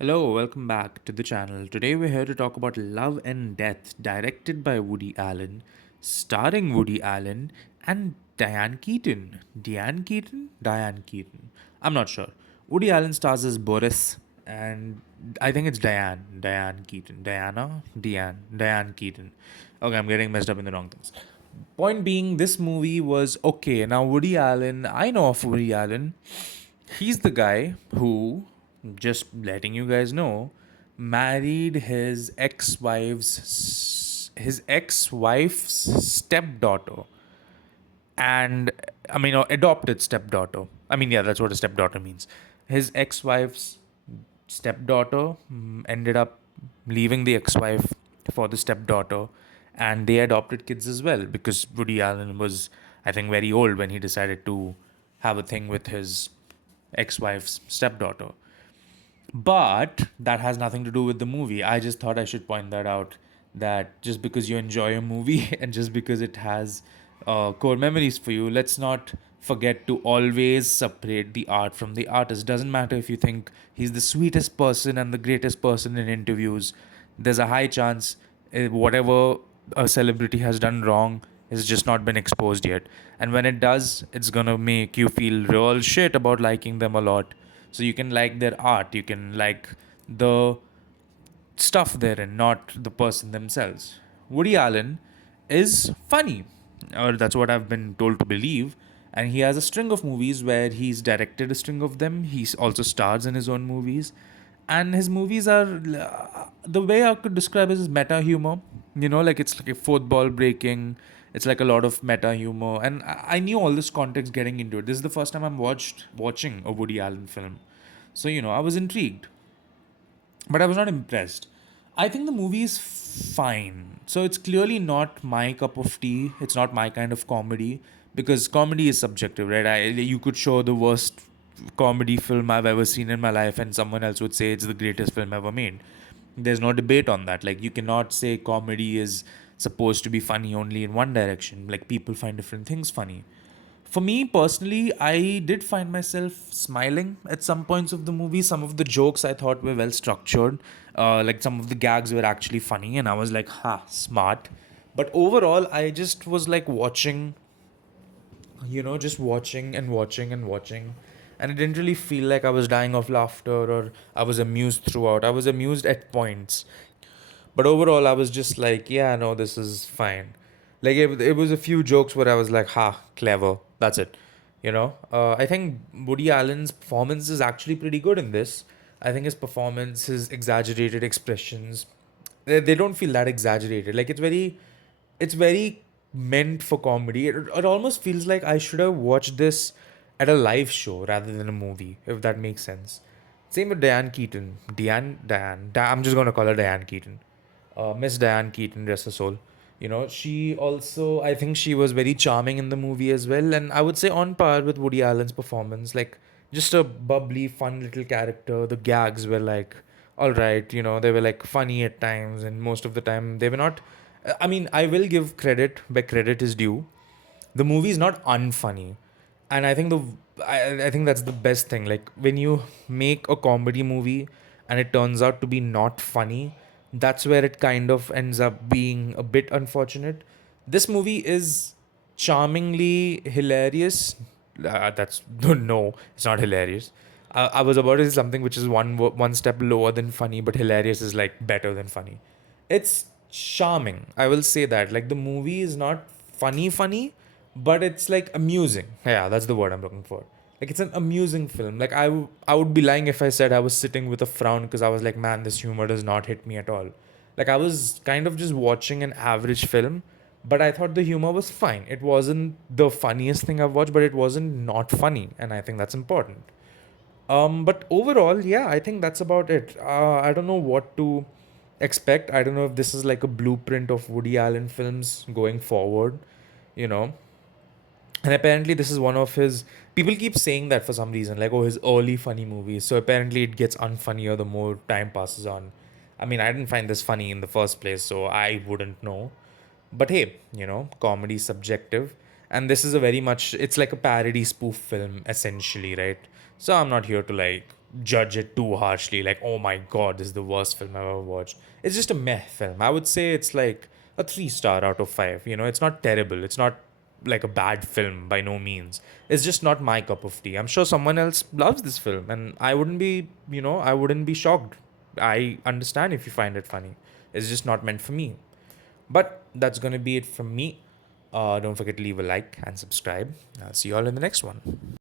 Hello, welcome back to the channel. Today we're here to talk about Love and Death, directed by Woody Allen, starring Woody Allen and Diane Keaton. Diane Keaton? Diane Keaton. I'm not sure. Woody Allen stars as Boris, and I think it's Diane Keaton. Diane Keaton. Okay, I'm getting messed up in the wrong things. Point being, this movie was okay. Now, Woody Allen, I know of Woody Allen. He's the guy who, just letting you guys know, married his ex-wife's stepdaughter, and I mean, adopted stepdaughter. I mean, yeah, that's what a stepdaughter means. His ex-wife's stepdaughter ended up leaving the ex-wife for the stepdaughter, and they adopted kids as well because Woody Allen was, I think, very old when he decided to have a thing with his ex-wife's stepdaughter. But that has nothing to do with the movie. I just thought I should point that out, that just because you enjoy a movie and just because it has core memories for you, let's not forget to always separate the art from the artist. Doesn't matter if you think he's the sweetest person and the greatest person in interviews, there's a high chance whatever a celebrity has done wrong has just not been exposed yet. And when it does, it's gonna make you feel real shit about liking them a lot. So you can like their art, you can like the stuff therein, not the person themselves. Woody Allen is funny, or that's what I've been told to believe. And he has a string of movies where he's directed a string of them. He also stars in his own movies. And his movies are, the way I could describe it is meta humor. Like it's like a fourth ball breaking. It's like a lot of meta humor. And I knew all this context getting into it. This is the first time I'm watching a Woody Allen film. So, I was intrigued, but I was not impressed. I think the movie is fine. So it's clearly not my cup of tea. It's not my kind of comedy because comedy is subjective, right? You could show the worst comedy film I've ever seen in my life, and someone else would say it's the greatest film ever made. There's no debate on that. Like, you cannot say comedy is supposed to be funny only in one direction. Like, people find different things funny. For me personally, I did find myself smiling at some points of the movie. Some of the jokes I thought were well structured. Like, some of the gags were actually funny, and I was like, ha, smart. But overall, I just was like watching, just watching and watching and watching. And it didn't really feel like I was dying of laughter or I was amused throughout. I was amused at points. But overall, I was just like, yeah, no, this is fine. Like, it was a few jokes where I was like, ha, clever. That's it. I think Woody Allen's performance is actually pretty good in this. I think his performance, his exaggerated expressions, they don't feel that exaggerated. Like, it's very meant for comedy. It almost feels like I should have watched this at a live show rather than a movie, if that makes sense. Same with Diane Keaton. I'm just gonna call her Diane Keaton. Miss Diane Keaton, rest her soul. She also, I think she was very charming in the movie as well, and I would say on par with Woody Allen's performance. Like, just a bubbly, fun little character. The gags were like, all right, they were like funny at times, and most of the time they were not. I mean, I will give credit where credit is due. The movie is not unfunny, and I think that's the best thing. Like, when you make a comedy movie and it turns out to be not funny, that's where it kind of ends up being a bit unfortunate. This movie is charmingly hilarious. That's no, it's not hilarious. I was about to say something which is one step lower than funny, but hilarious is like better than funny. It's charming. I will say that. Like, the movie is not funny, but it's like amusing. Yeah, that's the word I'm looking for. Like, it's an amusing film. Like, I would be lying if I said I was sitting with a frown because I was like, man, this humor does not hit me at all. Like, I was kind of just watching an average film, but I thought the humor was fine. It wasn't the funniest thing I've watched, but it wasn't not funny, and I think that's important. But overall, yeah, I think that's about it. I don't know what to expect. I don't know if this is like a blueprint of Woody Allen films going forward, you know. And apparently, this is one of his. People keep saying that for some reason, like, oh, his early funny movies. So apparently, it gets unfunnier the more time passes on. I mean, I didn't find this funny in the first place, so I wouldn't know. But hey, comedy is subjective. And this is a very much, it's like a parody spoof film, essentially, right? So I'm not here to like judge it too harshly. Like, oh my god, this is the worst film I've ever watched. It's just a meh film. I would say it's like a 3 star out of 5. You know, it's not terrible. It's not like a bad film by no means. It's just not my cup of tea. I'm sure someone else loves this film, and I wouldn't be shocked. I understand if you find it funny. It's just not meant for me. But that's gonna be it from me. Don't forget to leave a like and subscribe. I'll see you all in the next one.